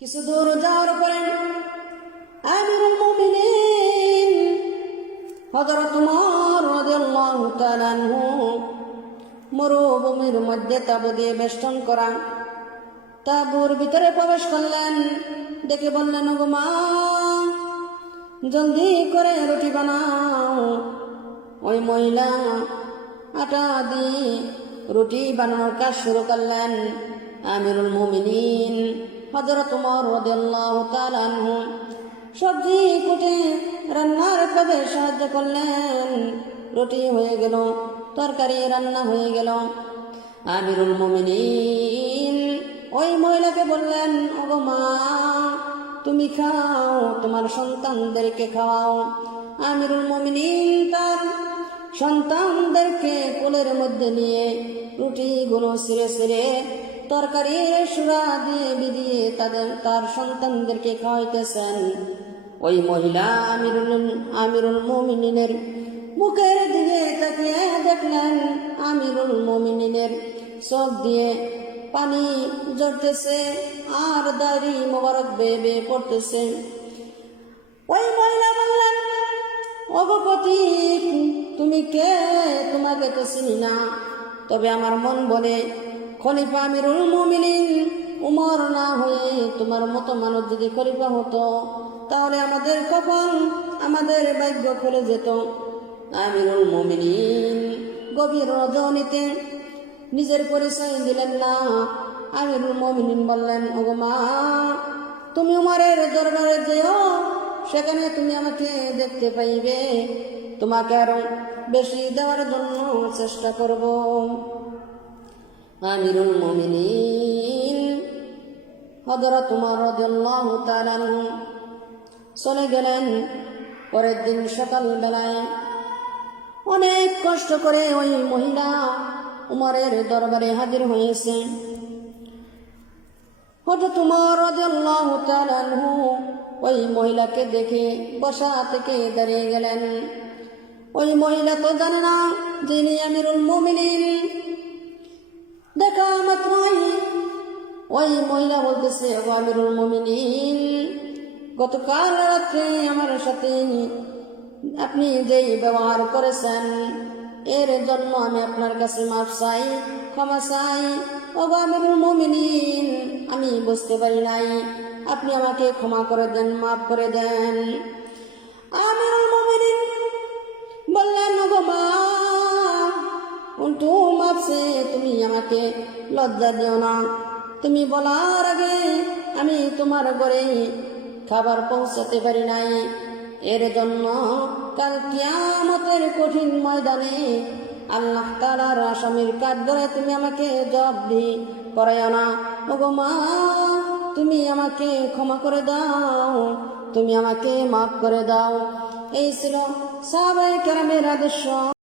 কিছু দূর যাওয়ার পরে আমিরুল মুমিনিন হযরত উমর রাদিয়াল্লাহু তাআলা আনহু মরুভূমির মধ্যে তাঁবু দিয়ে বেষ্টন করা তাঁবুর ভিতরে প্রবেশ করলেন। দেখে বললেন, ওগো মা, জলদি করে রুটি বানাও। ওই মহিলা আটা দিয়ে রুটি বানানোর কাজ শুরু করলেন। আমিরুল মুমিনিন হযরত উমর রাদিয়াল্লাহু তাআলা আনহু সবজি কুটে রান্নার কাজে সাহায্য করলেন। রুটি হয়ে গেল, তরকারি রান্না হয়ে গেল। আমিরুল মুমিনিন ওই মহিলাকে বললেন, ওগো মা, তুমি খাও, তোমার সন্তানদেরকে খাওয়াও। আমিরুল মুমিনিন তার সন্তানদেরকে কোলের মধ্যে নিয়ে রুটিগুলো ছিঁড়ে ছিঁড়ে তরকারির সুরা দিয়ে বিধিয়ে তার সন্তানদেরকে খাওয়াইতেছেন। ওই মহিলা আমিরুল মুমিনিনের মুখের দিকে তাকিয়ে দেখলেন আমিরুল মুমিনিনের চোখ দিয়ে পানি ঝরতেছে আর দাড়ি মোবারক বেয়ে বেয়ে পড়তেছে। ওই মহিলা বললেন, ওগো পতি, তুমি কে? তোমাকে তো চিনি না, তবে আমার মন বলে খলিফা আমিরুল মুমিনিন উমর না হয়ে তোমার মতো মানুষ যদি খলিফা হতো তাহলে আমাদের কপাল, আমাদের ভাগ্য খুলে যেত। আমিরুল মুমিনিন গভীর রজনীতে নিজের পরিচয় দিলেন না। আমিরুল মুমিনিন বললেন, ওগো মা, তুমি উমরের দরবারে যেও, সেখানে তুমি আমাকে দেখতে পাইবে। তোমাকে আরো বেশি দেওয়ার জন্য চেষ্টা করব। আমিরুল মুমিনিন হযরত উমর রাদিয়াল্লাহু তাআলা আনহু চলে গেলেন। পরের দিন সকালবেলায় অনেক কষ্ট করে ওই মহিলা উমরের দরবারে হাজির হয়েছে। হযরত উমর রাদিয়াল্লাহু তাআলা আনহু ওই মহিলাকে দেখে বসা থেকে দাঁড়িয়ে গেলেন। ওই মহিলা তো জানে না যিনি আমিরুল মুমিনিন। দেখা মাত্রই ওই মহিলা বলতেছে, ও আমিরুল মুমিনিন, গতকাল রাত্রে আমার সাথে আপনি যেই ব্যবহার করেছেন এর জন্য আমি আপনার কাছে মাফ চাই, ক্ষমা চাই। ও আমিরুল মুমিনিন, আমি বুঝতে পারি নাই, আপনি আমাকে ক্ষমা করে দেন, মাফ করে দেন। আমিরুল মুমিনিন বললেন, ওগো মা, উল্টো মাপছে, তুমি আমাকে লজ্জা দিও না। তুমি বলার আগে আমি তোমার ঘরে খাবার পৌঁছাতে পারি নাই, এর জন্য কাল কিয়ামতের কঠিন ময়দানে আল্লাহ তাআলার আসামির কাঠগড়ে তুমি আমাকে জবাবদিহি করাইও না। ওগো মা, তুমি আমাকে ক্ষমা করে দাও, তুমি আমাকে মাফ করে দাও। এই ছিল সাহাবায়ে কেরামের আদর্শ।